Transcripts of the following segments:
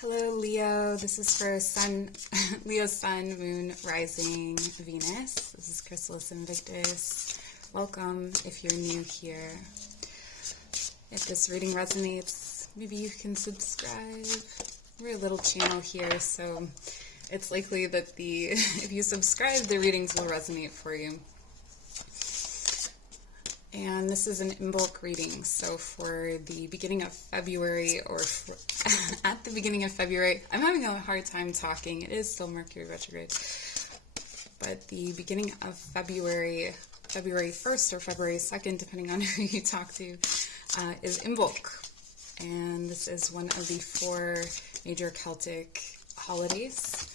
Hello, Leo. This is for Leo, Sun, Moon, Rising, Venus. This is ChrysalisInvictus. Welcome if you're new here. If this reading resonates, maybe you can subscribe. We're a little channel here, so it's likely that if you subscribe, the readings will resonate for you. And this is an Imbolc reading, so for the beginning of February, or at the beginning of February, I'm having a hard time talking, it is still Mercury retrograde, but the beginning of February 1st or February 2nd, depending on who you talk to, is Imbolc. And this is one of the 4 major Celtic holidays.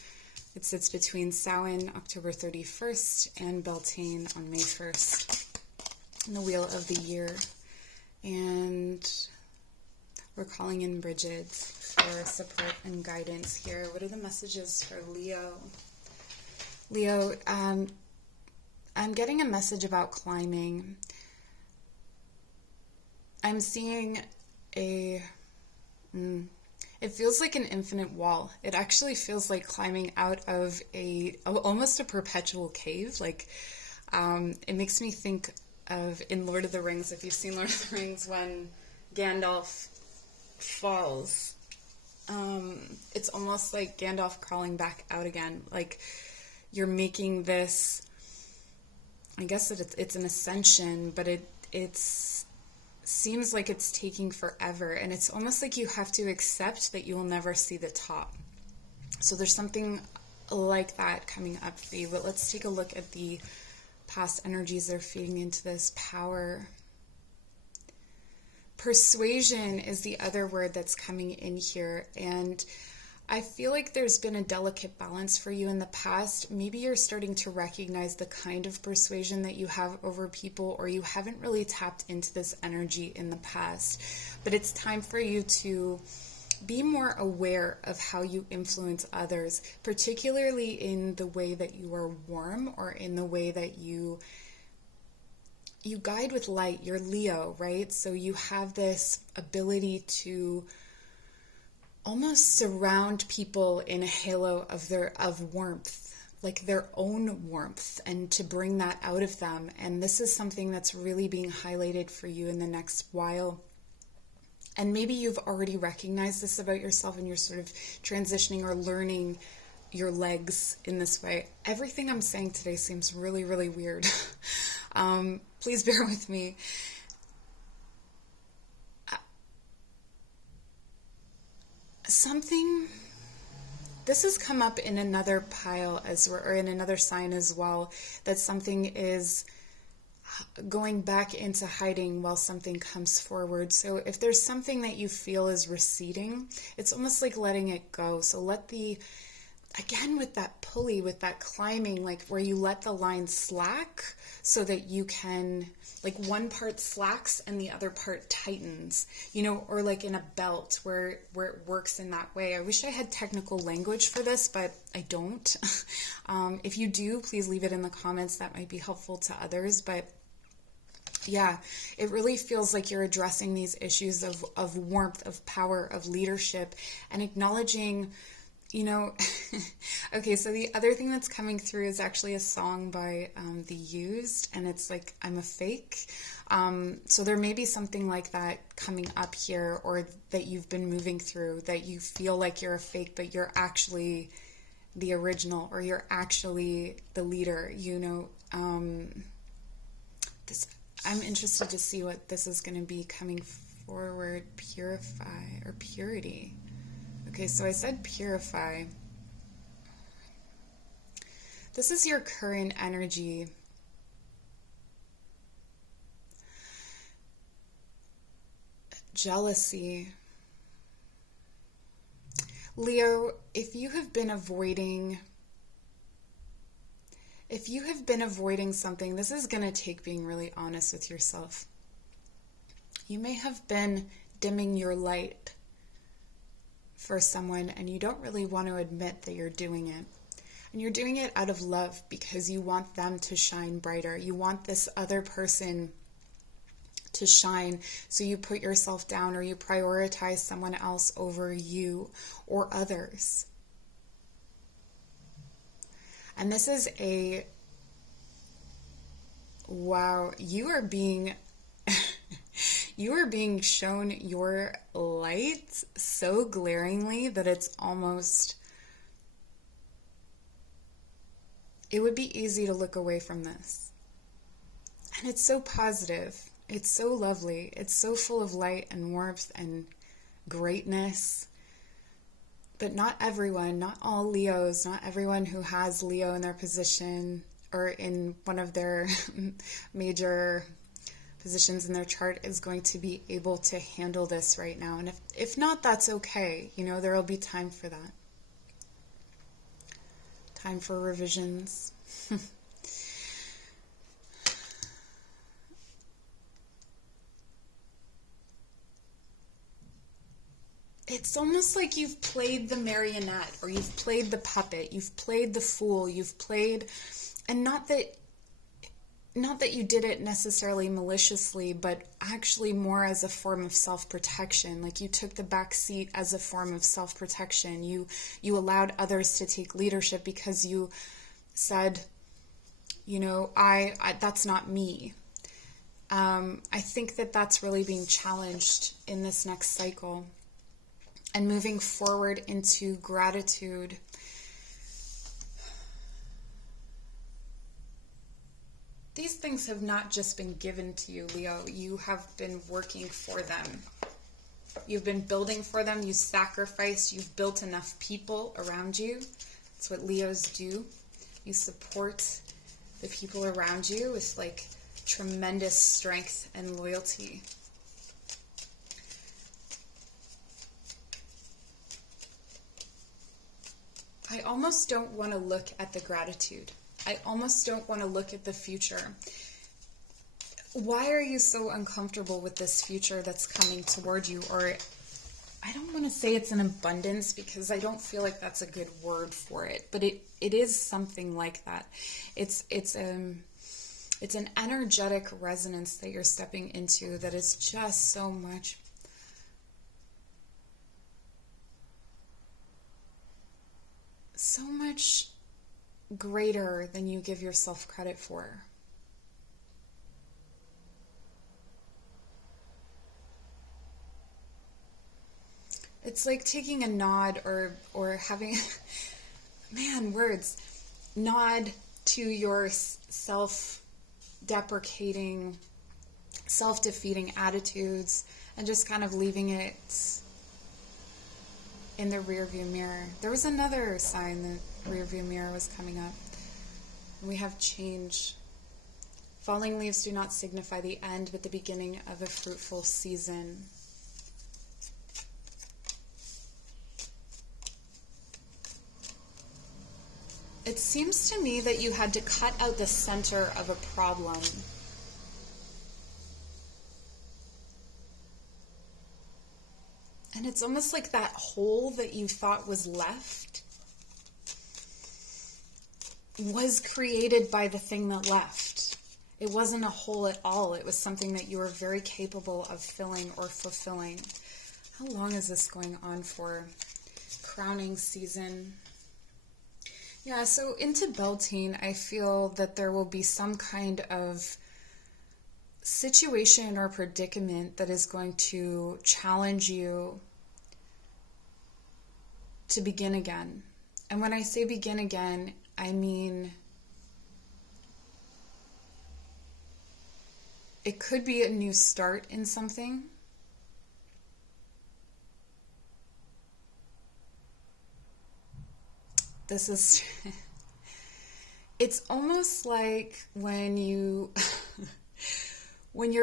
It sits between Samhain, October 31st, and Beltane on May 1st. In the wheel of the year, and we're calling in Bridget for support and guidance here. What are the messages for Leo? Leo, I'm getting a message about climbing. I'm seeing it feels like an infinite wall. It actually feels like climbing out of almost a perpetual cave. Like, it makes me think of in Lord of the Rings, if you've seen Lord of the Rings, when Gandalf falls, it's almost like Gandalf crawling back out again. Like, you're making this, I guess it's an ascension, but it seems like it's taking forever, and it's almost like you have to accept that you will never see the top. So there's something like that coming up for you. But let's take a look at the past energies that are feeding into this. Power. Persuasion is the other word that's coming in here, and I feel like there's been a delicate balance for you in the past. Maybe you're starting to recognize the kind of persuasion that you have over people, or you haven't really tapped into this energy in the past, but it's time for you to be more aware of how you influence others, particularly in the way that you are warm, or in the way that you guide with light. You're Leo, right? So you have this ability to almost surround people in a halo of warmth, like their own warmth, and to bring that out of them. And this is something that's really being highlighted for you in the next while. And maybe you've already recognized this about yourself, and you're sort of transitioning or learning your legs in this way. Everything I'm saying today seems really, really weird. Please bear with me. This has come up in another pile or in another sign as well, that something is going back into hiding while something comes forward. So if there's something that you feel is receding, it's almost like letting it go. So again, with that pulley, with that climbing, like where you let the line slack so that you can, like one part slacks and the other part tightens, or like in a belt where it works in that way. I wish I had technical language for this, but I don't. If you do, please leave it in the comments. That might be helpful to others. But yeah, it really feels like you're addressing these issues of warmth, of power, of leadership, and acknowledging, okay, so the other thing that's coming through is actually a song by The Used, and it's like, I'm a fake. So there may be something like that coming up here, or that you've been moving through, that you feel like you're a fake, but you're actually the original, or you're actually the leader, I'm interested to see what this is going to be coming forward. Purify or purity. Okay, so I said purify. This is your current energy. Jealousy. Leo, if you have been avoiding something, this is going to take being really honest with yourself. You may have been dimming your light for someone, and you don't really want to admit that you're doing it. And you're doing it out of love, because you want them to shine brighter. You want this other person to shine. So you put yourself down, or you prioritize someone else over you or others. And this is wow, you are being shown your light so glaringly that it's almost, it would be easy to look away from this. And it's so positive. It's so lovely. It's so full of light and warmth and greatness. But not everyone, not all Leos, not everyone who has Leo in their position or in one of their major positions in their chart is going to be able to handle this right now. And if not, that's okay. You know, there will be time for that. Time for revisions. It's almost like you've played the marionette, or you've played the puppet, you've played the fool, you've played, and not that you did it necessarily maliciously, but actually more as a form of self-protection. Like you took the back seat as a form of self-protection. You allowed others to take leadership because you said, you know, I that's not me. I think that that's really being challenged in this next cycle. And moving forward into gratitude. These things have not just been given to you, Leo. You have been working for them. You've been building for them. You sacrificed. You've built enough people around you. That's what Leos do. You support the people around you with like tremendous strength and loyalty. I almost don't want to look at the gratitude. I almost don't want to look at the future. Why are you so uncomfortable with this future that's coming toward you? Or I don't want to say it's an abundance because I don't feel like that's a good word for it, but it is something like that. It's an energetic resonance that you're stepping into that is just so much greater than you give yourself credit for. It's like taking a nod or having, nod to your self-deprecating, self-defeating attitudes and just kind of leaving it in the rearview mirror. There was another sign that rearview mirror was coming up. We have change. Falling leaves do not signify the end, but the beginning of a fruitful season. It seems to me that you had to cut out the center of a problem. And it's almost like that hole that you thought was left was created by the thing that left. It wasn't a hole at all. It was something that you were very capable of filling or fulfilling. How long is this going on for? Crowning season. Yeah, so into Beltane, I feel that there will be some kind of situation or predicament that is going to challenge you to begin again. And when I say begin again, I mean it could be a new start in something. This is it's almost like when you're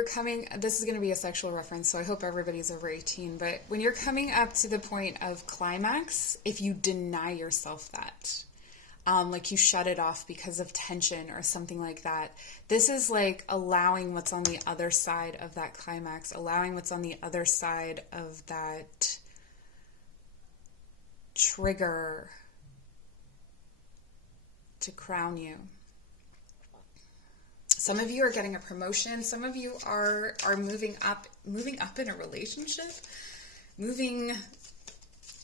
coming, this is going to be a sexual reference, so I hope everybody's over 18, but when you're coming up to the point of climax, if you deny yourself that, like you shut it off because of tension or something like that, this is like allowing what's on the other side of that climax, allowing what's on the other side of that trigger to crown you. Some of you are getting a promotion. Some of you are moving up in a relationship, moving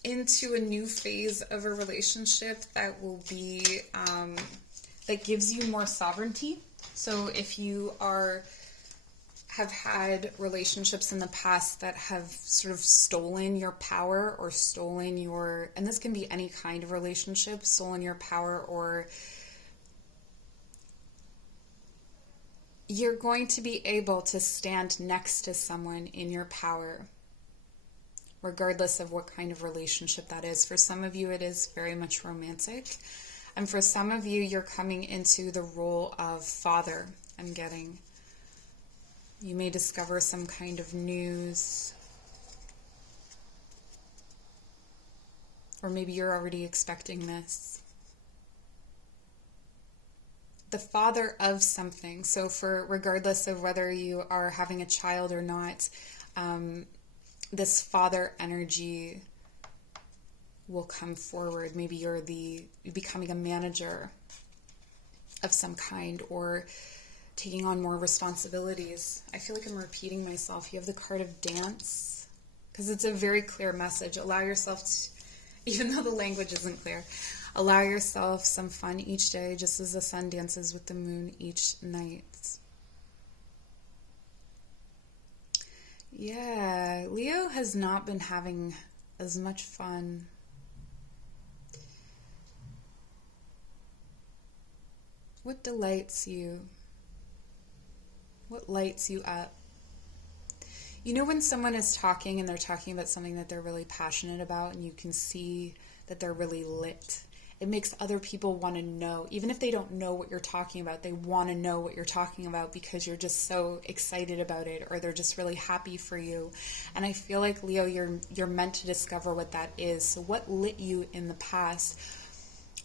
into a new phase of a relationship that will be, that gives you more sovereignty. So if you have had relationships in the past that have sort of stolen your power or stolen your, and this can be any kind of relationship, stolen your power, or you're going to be able to stand next to someone in your power, regardless of what kind of relationship that is. For some of you, it is very much romantic. And for some of you, you're coming into the role of father, I'm getting. You may discover some kind of news. Or maybe you're already expecting this. The father of something. So regardless of whether you are having a child or not, this father energy will come forward. Maybe you're becoming a manager of some kind, or taking on more responsibilities. I feel like I'm repeating myself. You have the card of dance, because it's a very clear message. Allow yourself to, even though the language isn't clear, allow yourself some fun each day, just as the sun dances with the moon each night. Yeah, Leo has not been having as much fun. What delights you? What lights you up? You know when someone is talking and they're talking about something that they're really passionate about, and you can see that they're really lit. It makes other people want to know. Even if they don't know what you're talking about, they want to know what you're talking about because you're just so excited about it, or they're just really happy for you. And I feel like, Leo, you're meant to discover what that is. So what lit you in the past,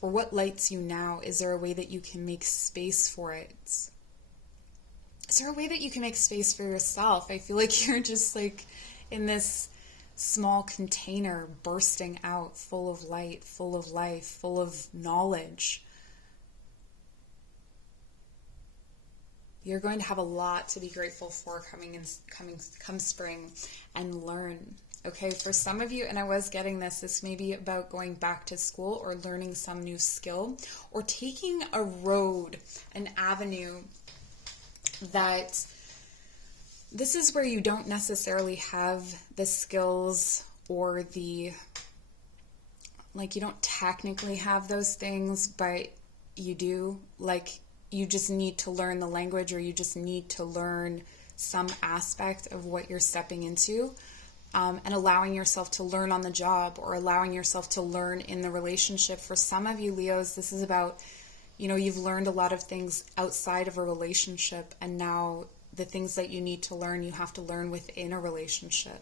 or what lights you now? Is there a way that you can make space for it? Is there a way that you can make space for yourself? I feel like you're just like in this small container bursting out, full of light, full of life, full of knowledge. You're going to have a lot to be grateful for come spring, and learn. Okay, for some of you, and I was getting this may be about going back to school or learning some new skill, or taking a road, an avenue that this is where you don't necessarily have the skills or you don't technically have those things, but you do. Like, you just need to learn the language, or you just need to learn some aspect of what you're stepping into, and allowing yourself to learn on the job, or allowing yourself to learn in the relationship. For some of you, Leos, this is about, you've learned a lot of things outside of a relationship, and now the things that you need to learn, you have to learn within a relationship.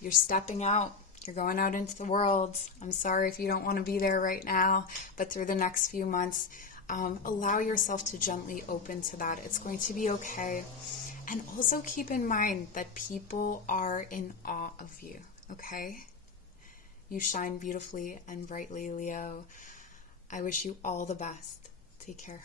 You're stepping out. You're going out into the world. I'm sorry if you don't want to be there right now, but through the next few months, allow yourself to gently open to that. It's going to be okay. And also keep in mind that people are in awe of you, okay? You shine beautifully and brightly, Leo. I wish you all the best. Take care.